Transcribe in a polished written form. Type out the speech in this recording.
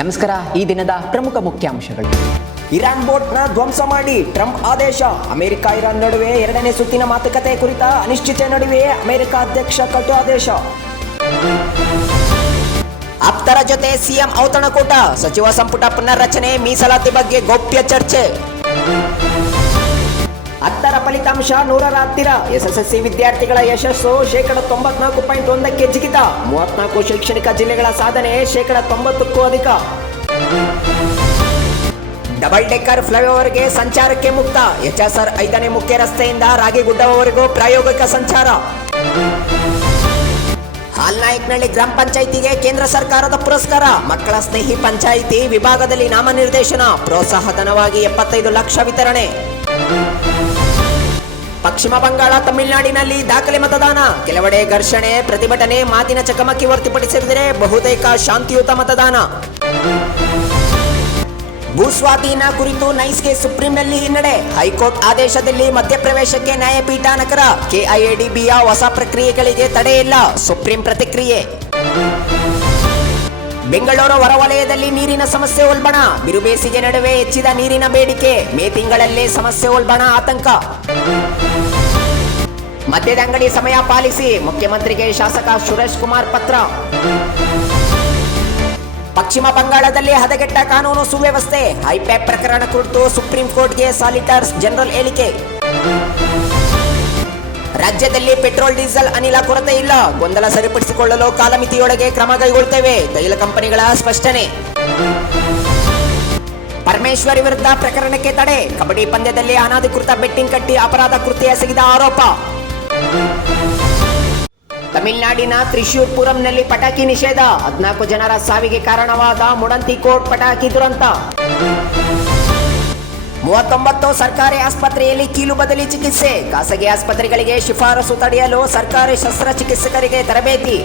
ನಮಸ್ಕಾರ. ಈ ದಿನದ ಪ್ರಮುಖ ಮುಖ್ಯಾಂಶಗಳು. ಇರಾನ್ ಬೋಟ್ನ ಧ್ವಂಸ ಮಾಡಿ ಟ್ರಂಪ್ ಆದೇಶ. ಅಮೆರಿಕ ಇರಾನ್ ನಡುವೆ ಎರಡನೇ ಸುತ್ತಿನ ಮಾತುಕತೆ ಕುರಿತ ಅನಿಶ್ಚಿತ ನಡುವೆ ಅಮೆರಿಕ ಅಧ್ಯಕ್ಷ ಕಟು ಆದೇಶ. ಆಪ್ತರ ಜೊತೆ ಸಿಎಂ ಔತಣಕೂಟ. ಸಚಿವ ಸಂಪುಟ ಪುನರ್ರಚನೆ, ಮೀಸಲಾತಿ ಬಗ್ಗೆ ಗೌಪ್ಯ ಚರ್ಚೆ. 10ರ ಫಲಿತಾಂಶ 100ರ ಹತ್ತಿರ. ಎಸ್ಎಸ್ಎಲ್ಸಿ ವಿದ್ಯಾರ್ಥಿಗಳ ಯಶಸ್ಸು 94.1% ಜಿಗಿತ. 34 ಶೈಕ್ಷಣಿಕ ಜಿಲ್ಲೆಗಳ ಸಾಧನೆ 90%ಕ್ಕೂ ಅಧಿಕ. ಡಬಲ್ ಡೆಕ್ಕರ್ ಫ್ಲೈಓವರ್ಗೆ ಸಂಚಾರಕ್ಕೆ ಮುಕ್ತ. ಎಚ್ಎಸ್ಆರ್ 5ನೇ ಮುಖ್ಯ ರಸ್ತೆಯಿಂದ ರಾಗಿಗುಡ್ಡವರೆಗೂ ಪ್ರಾಯೋಗಿಕ ಸಂಚಾರ. ಹಾಲ್ನಾಯಕ್ನಹಳ್ಳಿ ಗ್ರಾಮ ಪಂಚಾಯಿತಿಗೆ ಕೇಂದ್ರ ಸರ್ಕಾರದ ಪುರಸ್ಕಾರ. ಮಕ್ಕಳ ಸ್ನೇಹಿ ಪಂಚಾಯಿತಿ ವಿಭಾಗದಲ್ಲಿ ನಾಮನಿರ್ದೇಶನ. ಪ್ರೋತ್ಸಾಹ ಧನವಾಗಿ 75 ಲಕ್ಷ ವಿತರಣೆ. ಪಶ್ಚಿಮ ಬಂಗಾಳ, ತಮಿಳುನಾಡಿನಲ್ಲಿ ದಾಖಲೆ ಮತದಾನ. ಕೆಲವೆಡೆ ಘರ್ಷಣೆ, ಪ್ರತಿಭಟನೆ, ಮಾತಿನ ಚಕಮಕಿ ಹೊರತುಪಡಿಸಿದರೆ ಬಹುತೇಕ ಶಾಂತಿಯುತ ಮತದಾನ. ಭೂಸ್ವಾಧೀನ ಕುರಿತು ನೈಸ್ಗೆ ಸುಪ್ರೀಂನಲ್ಲಿ ಹಿನ್ನಡೆ. ಹೈಕೋರ್ಟ್ ಆದೇಶದಲ್ಲಿ ಮಧ್ಯಪ್ರವೇಶಕ್ಕೆ ನ್ಯಾಯಪೀಠ ನಕಾರ. ಕೆಐಎಡಿಬಿಯ ಹೊಸ ಪ್ರಕ್ರಿಯೆಗಳಿಗೆ ತಡೆಯಿಲ್ಲ. ಸುಪ್ರೀಂ ಪ್ರತಿಕ್ರಿಯೆ. ಬೆಂಗಳೂರು ಹೊರವಲಯದಲ್ಲಿ ನೀರಿನ ಸಮಸ್ಯೆ ಉಲ್ಬಣ. ಬಿರುಬೇಸಿಗೆ ನಡುವೆ ಹೆಚ್ಚಿದ ನೀರಿನ ಬೇಡಿಕೆ. ಮೇ ತಿಂಗಳಲ್ಲೇ ಸಮಸ್ಯೆ ಉಲ್ಬಣ ಆತಂಕ. ಮದ್ಯದ ಅಂಗಡಿ ಸಮಯ ಪಾಲಿಸಿ. ಮುಖ್ಯಮಂತ್ರಿಗೆ ಶಾಸಕ ಸುರೇಶ್ ಕುಮಾರ್ ಪತ್ರ. ಪಶ್ಚಿಮ ಬಂಗಾಳದಲ್ಲಿ ಹದಗೆಟ್ಟ ಕಾನೂನು ಸುವ್ಯವಸ್ಥೆ. ಐಪ್ಯಾಕ್ ಪ್ರಕರಣ ಕುರಿತು ಸುಪ್ರೀಂ ಕೋರ್ಟ್ಗೆ ಸಾಲಿಸಿಟರ್ ಜನರಲ್ ಹೇಳಿಕೆ. ರಾಜ್ಯದಲ್ಲಿ ಪೆಟ್ರೋಲ್, ಡೀಸೆಲ್, ಅನಿಲ ಕೊರತೆ ಇಲ್ಲ. ಗೊಂದಲ ಸರಿಪಡಿಸಿಕೊಳ್ಳಲು ಕಾಲಮಿತಿಯೊಳಗೆ ಕ್ರಮ ಕೈಗೊಳ್ಳುತ್ತೇವೆ. ತೈಲ ಕಂಪನಿಗಳ ಸ್ಪಷ್ಟನೆ. ಪರಮೇಶ್ವರ್ ವಿರುದ್ಧ ಪ್ರಕರಣಕ್ಕೆ ತಡೆ. ಕಬಡ್ಡಿ ಪಂದ್ಯದಲ್ಲಿ ಅನಧಿಕೃತ ಬೆಟ್ಟಿಂಗ್ ಕಟ್ಟಿ ಅಪರಾಧ ಕೃತ್ಯ ಎಸಗಿದ ಆರೋಪ. ತಮಿಳುನಾಡಿನ ತ್ರಿಶೂರ್ಪುರಂನಲ್ಲಿ ಪಟಾಕಿ ನಿಷೇಧ. 14 ಜನರ ಸಾವಿಗೆ ಕಾರಣವಾದ ಮುಡಂತಿಕೋಟ್ ಪಟಾಕಿ ದುರಂತ. 39 ಸರ್ಕಾರಿ ಆಸ್ಪತ್ರೆಯಲ್ಲಿ ಕೀಲು ಬದಲಿ ಚಿಕಿತ್ಸೆ. ಖಾಸಗಿ ಆಸ್ಪತ್ರೆಗಳಿಗೆ ಶಿಫಾರಸು ತಡೆಯಲು ಸರ್ಕಾರಿ ಶಸ್ತ್ರಚಿಕಿತ್ಸಕರಿಗೆ ತರಬೇತಿ.